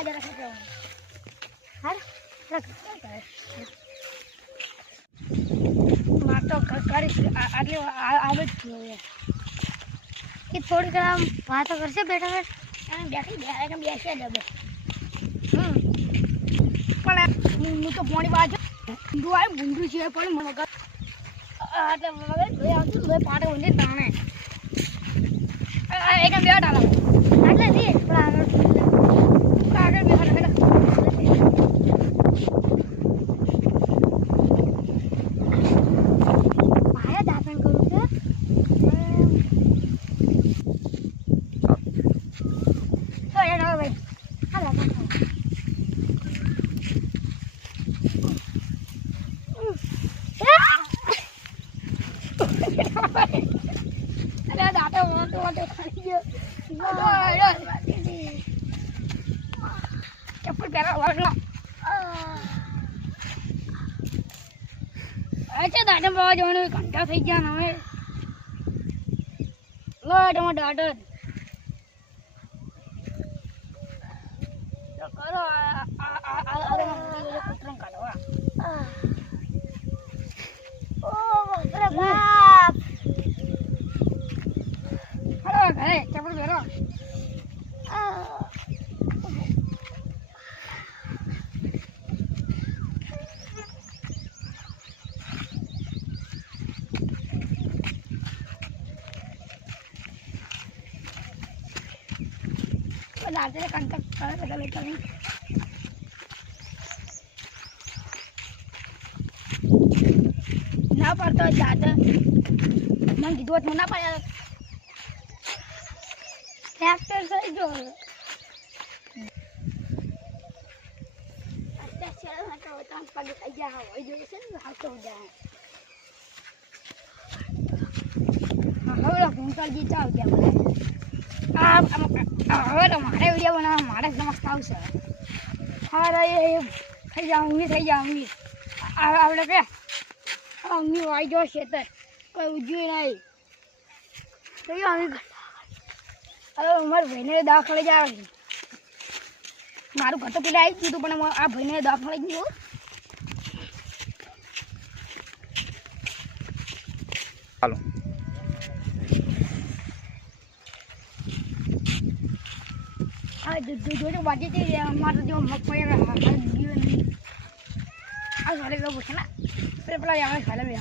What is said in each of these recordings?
આ જરા ખબર હાર રખ માર તો કરી આટલી આવે જ જોઈએ કે થોડી ઘણા વાતો કરશે બેઠા બેઠા બેસી ડબે પણ હું તો પોણી બાજુ ઊંધું આવે ઊંધું છે પણ મગજ એટલે મગજ ધોઈ આવતું ધોઈ પાટે ઊંધી તાણે એક બે ડાલા એટલે નહીં પણ આગળ બે મારે દાંતણ કરું છે તો એ ના ભાઈ હાલો દાંતે વાંટો ખાઈ ગયો ચપ્પલ પહેરા વાળો અચ્છા દાંતે પાવા જવાનું ઘંટા થઈ ગયા ને હવે લો તમારો દાંત કરો કૂતરમ કાઢવા બાપ હલો ઘરે ચપ્પલ પહેરો દાંતે કંટક કરે બધા લેતા નહીં ના પડતો દાંત મને કીધું હતું ના પાડ્યા ટ્રેક્ટર થઈ ગયો પગે થઈ ગયા હોય જોઈએ છે ને આવતો જાય હવે ભૂંકળજી ચાલ ગયા હવે તો મારે વિડીયો બનાવવા મારે જ મસ્ત આવશે હા થઈ જાવ થઈ જાવ આપણે કે ઊંઘી વાઈ જો ખેતર કોઈ ઉજ્યું નહીં થઈ હવે મારા ભાઈને દવાખાને જાય મારું ઘર તો પેલા આવી ગયું હતું પણ આ ભાઈને દવાખાને ગયું હાલો હા જોજો બાકી છે મારે જો મગફળી ગયું નહીં આ ઘરે ગયો પૂછે ને પેલા આપણે ખાલે બે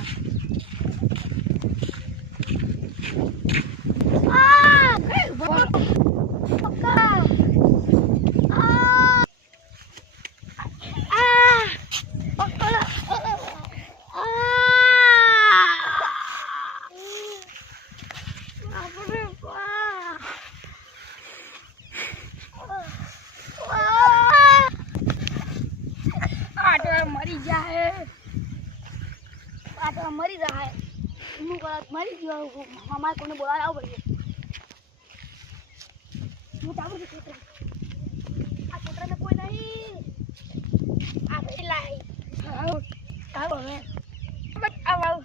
મરી જાય આ તો મરી જાય હું મરી ગયો અમારે કોઈને બોલાવા આવું પડશે હું તો આવું છું આ છોકરાને કોઈ નહીં આ ભાઈ લાઈ હવે આવું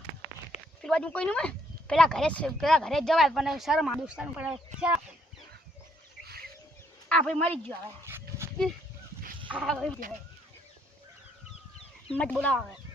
પેલી બાજુ કોઈ નહીં પેલા ઘરે જવાય પણ શરમ આ દોસ્તાર પણ શરમ આ ભાઈ મરી ગયો હવે આ ભાઈ મત બોલાવો હવે